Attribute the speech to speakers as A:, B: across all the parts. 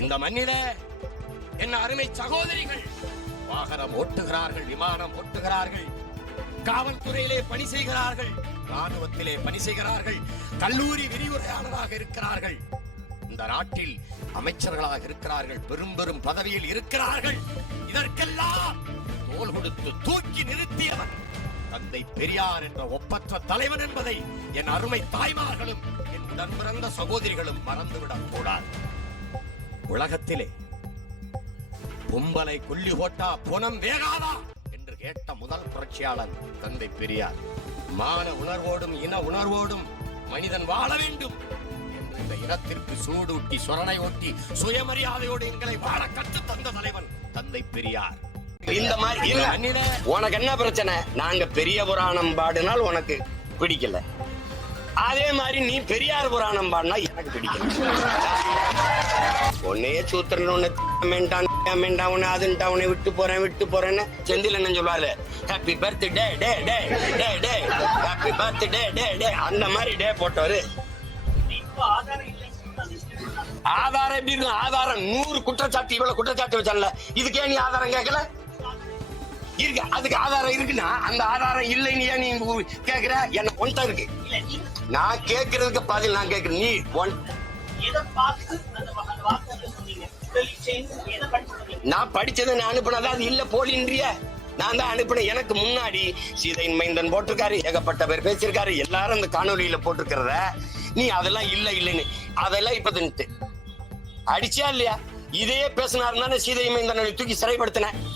A: இந்த மண்ணில என் அருமை சகோதரிகள் வாகனம் ஓட்டுகிறார்கள் விமானம் ஓட்டுகிறார்கள் காவல்துறையிலே பணி செய்கிறார்கள் ராணுவத்திலே பணி செய்கிறார்கள் கல்லூரி விரிவுரையாளராக இருக்கிறார்கள். இந்த நாட்டில் அமைச்சர்களாக இருக்கிறார்கள் பெரும் பெரும் பதவியில் இருக்கிறார்கள். இதற்கெல்லாம் தோல் கொடுத்து தூக்கி நிறுத்தியவர் தந்தை பெரியார் என்ற ஒப்பற்ற தலைவன் என்பதை என் அருமை தாய்மார்களும் என் உடன் பிறந்த சகோதரிகளும் மறந்துவிடக் கூடாது உலகத்திலே பொம்பலை கொல்லி போட்டா புனம் வேகாதா என்று கேட்ட முதல் புரட்சியாளன் தந்தை பெரியார். மான உணர்வோடும் இன உணர்வோடும் மனிதன் வாழ வேண்டும் என்று இந்த இனத்திற்கு சூடூட்டி சொரணை ஓட்டி சுயமரியாதையோடு எங்களை வாழ கற்று தந்த தலைவன் தந்தை பெரியார்.
B: இந்த மாதிரி உனக்கு என்ன பிரச்சனை? நாங்க பெரிய புராணம் பாடினால் உனக்கு பிடிக்கல. அதே மாதிரி நீ பெரியார் புராணம் பாடினா எனக்கு பிடிக்கும். உன்னையே சூத்திரன் உன்னை மெண்டான் மெண்டா உன்னை அதுன்ட்டா உன்னை விட்டு போறேன் விட்டு போறேன்னு செந்தில் என்ன சொல்லுவாரு? ஹாப்பி பர்த்டே டே டே டே டே டே ஹாப்பி பர்த்டே டே டே அந்த மாதிரி டே போட்டவரு. ஆதாரம் எப்படி இருக்கும்? ஆதாரம் நூறு குற்றச்சாட்டு இவ்வளவு குற்றச்சாட்டு வச்சான்ல. இதுக்கே நீ ஆதாரம் கேட்கல? இருக்கு. அதுக்கு ஆதாரம் இருக்குன்னா அந்த ஆதாரம் இல்லைன்னு ஏன் நீ கேக்குற? என்ன ஒன்ட்ட இருக்கு. நான் கேக்குறதுக்கு பதில் நான் கேக்குறேன் நீ ஒன்.
C: அந்த அந்த
B: நான் படிச்சதை நான் அனுப்புனதா? அது இல்ல போலின்றிய. நான் தான் அனுப்பினேன். எனக்கு முன்னாடி சீதையின் மைந்தன் போட்டிருக்காரு ஏகப்பட்ட பேர் பேசியிருக்காரு. எல்லாரும் இந்த காணொலியில போட்டிருக்கிறத. நீ அதெல்லாம் இல்ல இல்லைன்னு. அதெல்லாம் இப்ப தின்ட்டு அடிச்சியா இல்லையா? இதே பேசினாரு தானே சீதை மைந்தனை தூக்கி சிறைப்படுத்தினேன்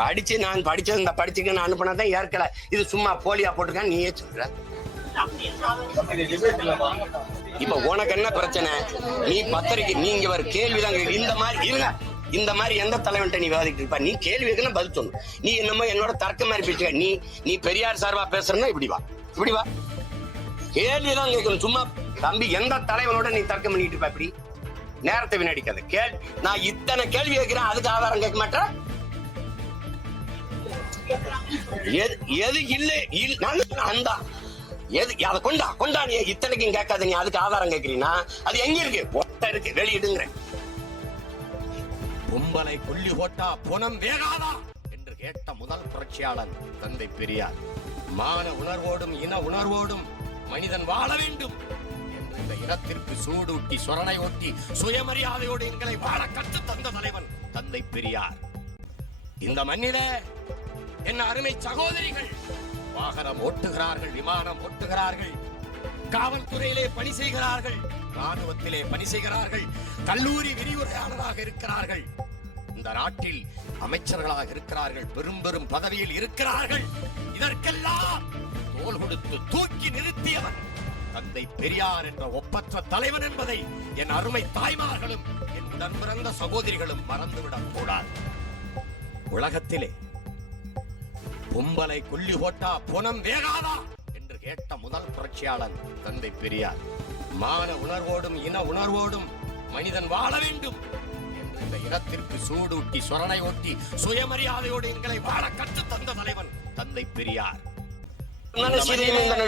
B: படிச்சு நான் படிச்சது இந்த படிச்சுக்கு நான் அனுப்பினதான் ஏற்கல. இது சும்மா போலியா போட்டுருக்கான்னு நீயே சொல்ற. இப்ப உனக்கு என்ன பிரச்சனை? நீ பத்திரிக்கை நீங்க ஒரு கேள்விதான் இந்த மாதிரி இருங்க. இந்த மாதிரி எந்த தலைவன்ட்ட நீ விவாதிக்கிட்டு இருப்ப? நீ கேள்வி பதில் சொல்லணும். நீ என்னமோ என்னோட தர்க்க மாதிரி பேசுக நீ நீ பெரியார் சார்பா பேசுறனா இப்படி வா. இப்படி வா. கேள்விதான் கேட்கணும். சும்மா தம்பி எந்த தலைவனோட நீ தர்க்கம் பண்ணிட்டு இருப்ப இப்படி? நேரத்தை வீணடிக்காத. கேள் நான் இத்தனை கேள்வி கேட்கிறேன் அதுக்கு ஆதாரம் கேட்க மாட்டேன். எது இல்லை அந்த. எது அதை கொண்டா கொண்டா நீ இத்தனைக்கும் கேட்காத நீ அதுக்கு ஆதாரம் கேட்கறீங்கன்னா அது எங்க இருக்கு? ஒட்ட இருக்கு வெளியிடுங்கிறேன்
A: கும்பலை கொல்லி போட்டா புனம் வேகாதா? என்று கேட்ட முதல் புரட்சியாளன் தந்தை பெரியார். மான உணர்வோடும் இன உணர்வோடும் மனிதன் வாழ வேண்டும் என்று இந்த இனத்திற்கு சூடூட்டி சொரணை ஓட்டி சுயமரியாதையோடு எங்களை வாழ கற்று தந்த தலைவன் தந்தை பெரியார். இந்த மண்ணில என் அருமை சகோதரிகள். வாகனம் ஓட்டுகிறார்கள் விமானம் ஓட்டுகிறார்கள். காவல்துறையிலே பணி செய்கிறார்கள் ராணுவத்திலே பணி செய்கிறார்கள் கல்லூரி விரிவுரையாளராக இருக்கிறார்கள். இந்த நாட்டில் அமைச்சர்களாக இருக்கிறார்கள் பெரும் பெரும் பதவியில் இருக்கிறார்கள். இதற்கெல்லாம் தோல் கொடுத்து தூக்கி நிறுத்தியவன் தந்தை பெரியார் என்ற ஒப்பற்ற தலைவன் என்பதை என் அருமை தாய்மார்களும் என் உடன் பிறந்த சகோதரிகளும் மறந்துவிடக் கூடாது உலகத்திலே பொம்பலை கொல்லி போட்டா புனம் வேகாதா? என்று கேட்ட முதல் புரட்சியாளன் தந்தை பெரியார். மான உணர்வோடும் இன உணர்வோடும் மனிதன் வாழ வேண்டும் என்று இந்த இனத்திற்கு சூடூட்டி சொரணை ஓட்டி சுயமரியாதையோடு எங்களை வாழ கற்று தந்த தலைவன் தந்தை பெரியார்.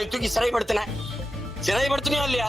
B: தூக்கி சிறைப்படுத்தினேன் சிறைப்படுத்தினியா இல்லையா?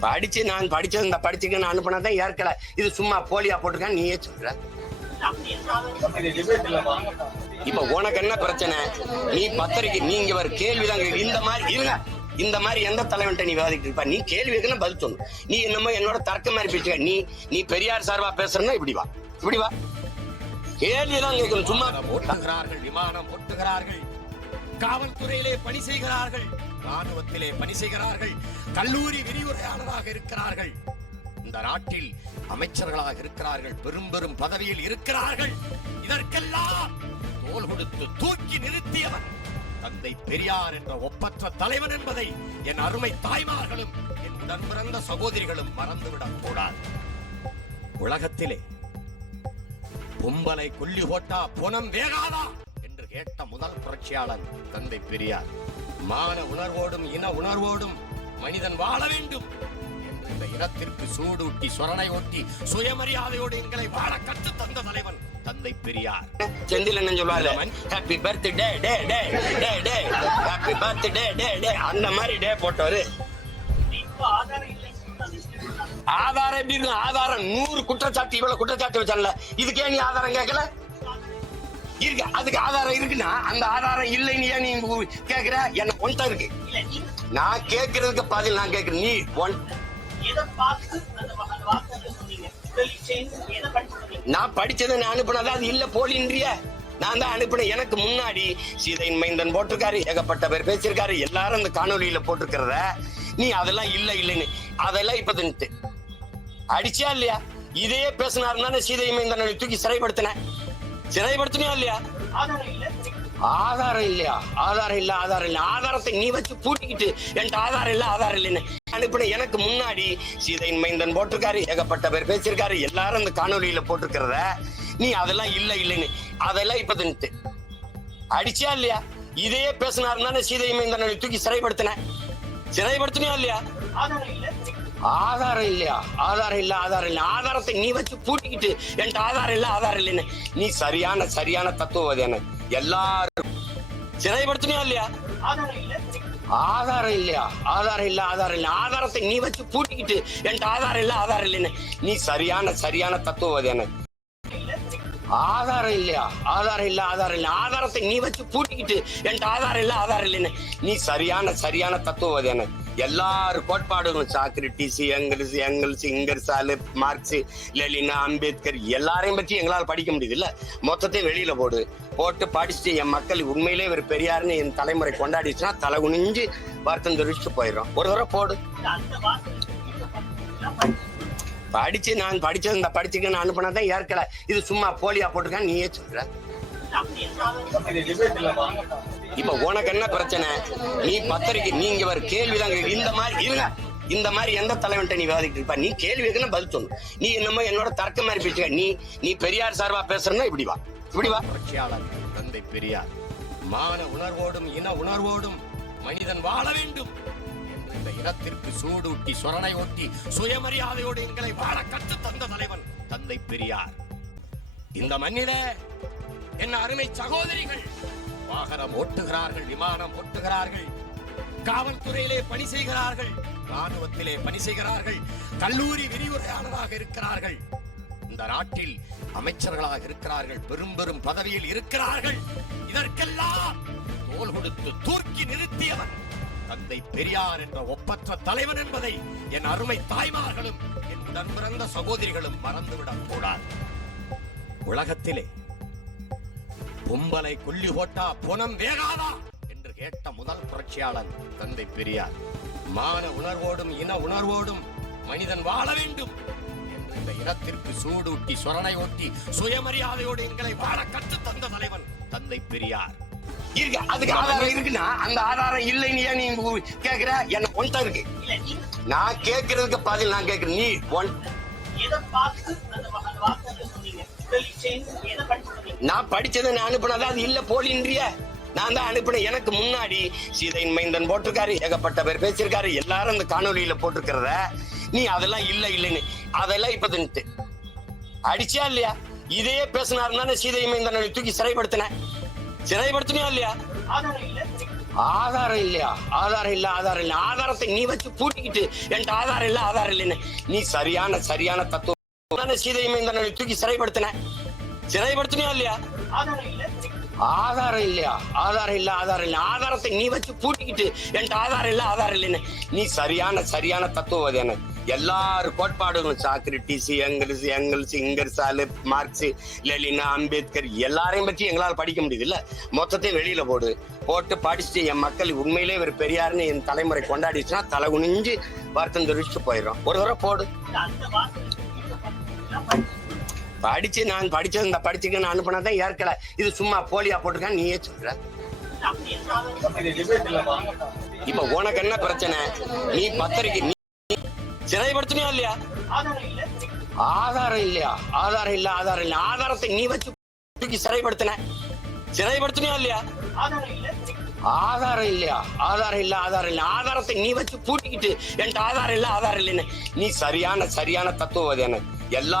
B: படிச்சு நான் படிச்சது இந்த படிச்சுக்கு நான் அனுப்பினதான் ஏற்கல இது சும்மா போலியா போட்டிருக்கான்னு நீயே சொல்ற. இப்ப உனக்கு என்ன பிரச்சனை? நீ பத்திரிக்கை நீங்க ஒரு கேள்விதான் இந்த மாதிரி இருங்க. இந்த மாதிரி எந்த தலைவன்ட்ட நீ விவாதிக்கிட்டு இருப்ப நீ கேள்வி பதில் சொல்லணும் நீ என்னமோ என்னோட தர்க்க மாதிரி பேசுக நீ நீ பெரியார் சார்பா பேசுறன்னா இப்படி வா. இப்படி வா. கேள்விதான் கேட்கணும். சும்மா
A: விமானம் ஓட்டுகிறார்கள் விமானம் ஓட்டுகிறார்கள் காவல்துறையிலே பணி செய்கிறார்கள் ராணுவத்திலே பணி செய்கிறார்கள் கல்லூரி விரிவுரையாளராக இருக்கிறார்கள். இந்த நாட்டில் அமைச்சர்களாக இருக்கிறார்கள் பெரும் பெரும் பதவியில் இருக்கிறார்கள். இதற்கெல்லாம் தோல் கொடுத்து தூக்கி நிறுத்தியவன் தந்தை பெரியார் என்ற ஒப்பற்ற தலைவன் என்பதை என் அருமை தாய்மார்களும் என் உடன் பிறந்த சகோதரிகளும் மறந்துவிடக் கூடாது. உலகத்திலே பொம்பலை கொல்லி போட்டா புனம் வேகாதா? என்று கேட்ட முதல் புரட்சியாளன் தந்தை பெரியார். மான உணர்வோடும் இன உணர்வோடும் மனிதன் வாழ வேண்டும் என்று இந்த இனத்திற்கு சூடூட்டி சொரணை ஒட்டி சுயமரியாதையோடு எங்களை வாழ கற்று தந்த தலைவன் தந்தை பெரியார்.
B: செந்தில் என்ன சொல்லுவாரு ஹாப்பி பர்த்டே டே டே டே டே ஹாப்பி பர்த்டே டே டே அந்த மாதிரி டே போட்டவரு.
C: ஆதாரம்
B: எப்படி ஆதாரம் நூறு குற்றச்சாட்டு இவ்வளவு குற்றச்சாட்டு வச்சால இதுக்கே நீ ஆதாரம் கேட்கல? இருக்கு. அதுக்கு ஆதாரம் இருக்குன்னா அந்த ஆதாரம் இல்லைன்னு ஏன் நீ கேக்குற? என்ன ஒன்ட்ட இருக்கு. நான் கேட்கறதுக்கு பதில் நான் கேட்கிறேன் நீ ஒன்
C: அந்த அந்த
B: நான் படிச்சதை நான் அனுப்புனதா? அது இல்ல போலின்றிய. நான் தான் அனுப்பினேன். எனக்கு முன்னாடி சீதையின் மைந்தன் போட்டிருக்காரு ஏகப்பட்ட பேர் பேசியிருக்காரு எல்லாரும் இந்த காணொலியில போட்டிருக்கிறத. நீ அதெல்லாம் இல்ல இல்லைன்னு. அதெல்லாம் இப்ப தின்ட்டு அடிச்சியா இல்லையா? இதே பேசினாருந்தானே சீதை மைந்தனை தூக்கி சிறைப்படுத்தினேன் சிறைப்படுத்தணும் இல்லையா?
C: ஆதாரம்
B: இல்லையா? ஆதாரம் இல்ல ஆதாரம் இல்ல. ஆதாரத்தை நீ வச்சு பூட்டிக்கிட்டு என்கிட்ட ஆதாரம் இல்ல ஆதாரம் இல்லைன்னு. அனுப்பின எனக்கு முன்னாடி சீதையின் மைந்தன் போட்டிருக்காரு ஏகப்பட்ட பேர் பேசியிருக்காரு எல்லாரும் இந்த காணொலியில போட்டிருக்கிறத நீ அதெல்லாம் இல்ல இல்லைன்னு. அதெல்லாம் இப்ப தின்ட்டு அடிச்சியா இல்லையா? இதே பேசினாருந்தானே சீதை மைந்தனை தூக்கி சிறைப்படுத்தின. சிறைப்படுத்தினியா இல்லையா?
C: ஆதாரம்
B: இல்லையா? ஆதாரம் இல்ல ஆதாரம் இல்ல. ஆதாரத்தை நீ வச்சு பூட்டிக்கிட்டு என்கிட்ட ஆதாரம் இல்ல ஆதாரம் இல்லைன்னு. நீ சரியான சரியான தத்துவவாதியான எல்லாரும் சிறைப்படுத்தினியா இல்லையா?
C: ஆதாரம்
B: இல்லையா? ஆதாரம் இல்ல ஆதாரம் இல்ல. ஆதாரத்தை நீ வச்சு பூட்டிக்கிட்டு என்கிட்ட ஆதாரம் இல்ல ஆதாரம் இல்லைன்னு. நீ சரியான சரியான தத்துவவாதியான ஆதாரம் இல்லையா? ஆதாரம் இல்ல ஆதாரம் இல்ல. ஆதாரத்தை நீ வச்சு பூட்டிக்கிட்டு என்கிட்ட ஆதாரம் இல்ல ஆதாரம் இல்லைன்னு. நீ சரியான சரியான தத்துவவாதியான எல்லாரும் கோட்பாடுகளும் Socrates Engels Engels Ingersoll Marx லெலினா Ambedkar எல்லாரையும் பற்றி எங்களால் படிக்க முடியுது இல்ல மொத்தத்தையும் வெளியில போடு. போட்டு படிச்சுட்டு என் மக்கள் உண்மையிலே ஒரு பெரியாருன்னு என் தலைமுறை கொண்டாடிச்சுன்னா தலை குனிஞ்சு வருத்தம் தெரிவிச்சுட்டு போயிடும் ஒரு தடவை போடு.
C: படிச்சு
B: நான் படிச்சது இந்த படிச்சுக்கன்னு அனுப்பினதான் ஏற்கல. இது சும்மா போலியா போட்டுக்கான்னு நீயே சொல்ற. இப்ப உனக்கு என்ன பிரச்சனை? நீ பத்திரிக்கை நீங்க ஒரு கேள்விதான் இந்த மாதிரி இருங்க இந்த மாதிரி எந்த தலைவன்ட்ட நீ விவாதிட்டு இருப்ப? நீ கேள்வி பதில் சொல்லணும் நீ என்னமோ என்னோட தர்க்க மாதிரி பேசுக நீ நீ பெரியார் சார்பா பேசுறனா இப்படி வா. இப்படி வா.
A: புரட்சியாளர் தந்தை பெரியார் மான உணர்வோடும் இன உணர்வோடும் மனிதன் வாழ வேண்டும் என்று இந்த இனத்திற்கு சூடூட்டி சொரணை ஒட்டி சுயமரியாதையோடு எங்களை வாழ கற்று தந்த தலைவன் தந்தை பெரியார். இந்த மண்ணில என்ன அருமை சகோதரிகள். வாகனம் ஓட்டுகிறார்கள் விமானம் ஓட்டுகிறார்கள். காவல்துறையிலே பணி செய்கிறார்கள். ராணுவத்திலே பணி செய்கிறார்கள். கல்லூரி விரிவுரையாளராக இருக்கிறார்கள். இந்த நாட்டில் அமைச்சர்களாக இருக்கிறார்கள். பெரும் பெரும் பதவியில் இருக்கிறார்கள். இதற்கெல்லாம் தோல் கொடுத்து தூக்கி நிறுத்தியவன் தந்தை பெரியார் என்ற ஒப்பற்ற தலைவன் என்பதை என் அருமை தாய்மார்களும் என் உடன் பிறந்த சகோதரிகளும் மறந்துவிடக் கூடாது உலகத்திலே பொம்பலை கொல்லி போட்டா புனம் வேகாதா? என்று கேட்ட முதல் புரட்சியாளன் தந்தை பெரியார். மான உணர்வோடும் இன உணர்வோடும் மனிதன் வாழ வேண்டும் என்று இந்த இனத்திற்கு சூடூட்டி சொரணை ஒட்டி சுயமரியாதையோடு எங்களை வாழ கற்று தந்த தலைவன் தந்தை பெரியார்.
B: இருக்கு அதுக்கு ஆதாரம் இருக்குன்னா அந்த ஆதாரம் இல்லைன்னு ஏன் நீ கேக்குற? என்ன ஒன்ட்ட இருக்கு. நான் கேட்கறதுக்கு பதில் நான் கேட்கிறேன் நீ ஒன்
C: எதை பார்த்து
B: நான் படிச்சதை நான் அனுப்பினதா? அது இல்ல போலின்றிய. நான் தான் அனுப்பினேன். எனக்கு முன்னாடி சீதையின் மைந்தன் போட்டிருக்காரு ஏகப்பட்ட பேர் பேசியிருக்காரு எல்லாரும் இந்த காணொலியில போட்டிருக்கிறத. நீ அதெல்லாம் இல்ல இல்லைன்னு. அதெல்லாம் இப்ப தின்ட்டு அடிச்சியா இல்லையா? இதே பேசினாருந்தானே சீதை மைந்தனை தூக்கி சிறைப்படுத்தின சிறைப்படுத்தினியா இல்லையா?
C: ஆதாரம்
B: ஆதாரம் இல்லையா? ஆதாரம் இல்ல ஆதாரம் இல்ல. ஆதாரத்தை நீ வச்சு பூட்டிக்கிட்டு என்கிட்ட ஆதாரம் இல்ல ஆதாரம் இல்லைன்னு. நீ சரியான சரியான தத்துவம் தானே சீதையும் மைந்தனை தூக்கி சிறைப்படுத்தினேன் சிறைப்படுத்தினியா இல்லையா?
C: ஆதாரம்
B: ஆதாரம் இல்லையா? ஆதாரம் இல்ல ஆதாரம் இல்ல. ஆதாரத்தை நீ வச்சு பூட்டிக்கிட்டு என்கிட்ட ஆதாரம் இல்ல ஆதாரம் இல்லைன்னு. நீ சரியான சரியான தத்துவம் எனக்கு எல்லாரும் கோட்பாடுகளும் Socrates Engels Engels Ingersoll Marx லெலினா Ambedkar எல்லாரையும் பற்றி எங்களால் படிக்க முடியுது இல்ல? மொத்தத்தையும் வெளியில போடு. போட்டு படிச்சுட்டு என் மக்கள் உண்மையிலே ஒரு பெரியாருன்னு என் தலைமுறை கொண்டாடிச்சுன்னா தலை குனிஞ்சு வருத்தம் தெரிவிச்சுட்டு போயிடும் ஒரு தடவை போடு. படிச்சு நான் படிச்சது இந்த படிச்சுக்கன்னு அனுப்புனதான் ஏற்கல. இது சும்மா போலியா போட்டுக்க நீயே சொல்ற. இப்ப உனக்கு என்ன பிரச்சனை? நீ பத்திரிக்கை நீ சிறைப்படுத்தினியா இல்லையா?
C: ஆதாரம்
B: இல்லையா? ஆதாரம் இல்ல ஆதாரம் இல்ல. ஆதாரத்தை நீ வச்சு தூக்கி சிறைப்படுத்தின. சிறைப்படுத்தினியா இல்லையா?
C: ஆதாரம்
B: இல்லையா? ஆதாரம் இல்ல ஆதாரம் இல்ல. ஆதாரத்தை நீ வச்சு பூட்டிக்கிட்டு என்கிட்ட ஆதாரம் இல்ல ஆதாரம் இல்லைன்னு. நீ சரியான சரியான தத்துவவாதி என்ன எல்லா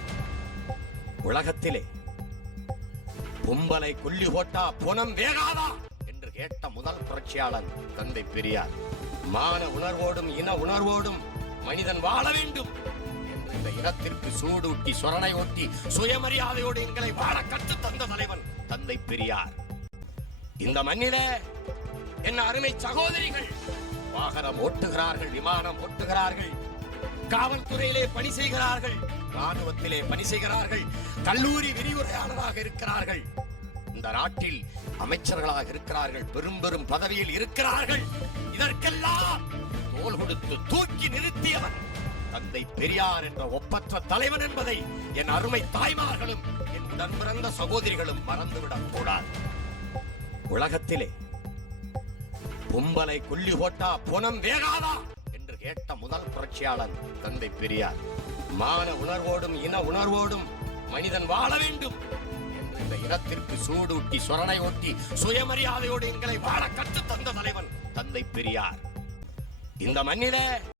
A: உலகத்திலே பொம்பலை கொல்லி போட்டா புனம் வேகாதா என்று கேட்ட முதல் புரட்சியாளன் தந்தை பெரியார். மான உணர்வோடும் இன உணர்வோடும் மனிதன் வாழ வேண்டும் என்று இந்த இனத்திற்கு சூடூட்டி சொரணை ஒட்டி சுயமரியாதையோடு எங்களை வாழ கற்று தந்த தலைவன் தந்தை பெரியார். இந்த மண்ணிலே என் அருமை சகோதரிகள்? வாகனம் ஓட்டுகிறார்கள் விமானம் ஓட்டுகிறார்கள். காவல்துறையிலே பணி செய்கிறார்கள் ராணுவத்திலே பணி செய்கிறார்கள் கல்லூரி விரிவுரையாளராக இருக்கிறார்கள். இந்த நாட்டில் அமைச்சர்களாக இருக்கிறார்கள் பெரும் பெரும் பதவியில் இருக்கிறார்கள். இதற்கெல்லாம் தோல் கொடுத்து தூக்கி நிறுத்தியவர் தந்தை பெரியார் என்ற ஒப்பற்ற தலைவன் என்பதை என் அருமை தாய்மார்களும் என் உடன் பிறந்த சகோதரிகளும் மறந்துவிடக் கூடாது. உலகத்திலே பொம்பலை கொல்லி போட்டா புனம் வேகாதா? கேட்ட முதல் புரட்சியாளன் தந்தை பெரியார். மான உணர்வோடும் இன உணர்வோடும் மனிதன் வாழ வேண்டும் என்று இந்த இனத்திற்கு சூடூட்டி சொரணை ஒட்டி சுயமரியாதையோடு எங்களை வாழ கற்று தந்த தலைவன் தந்தை பெரியார். இந்த மண்ணிலே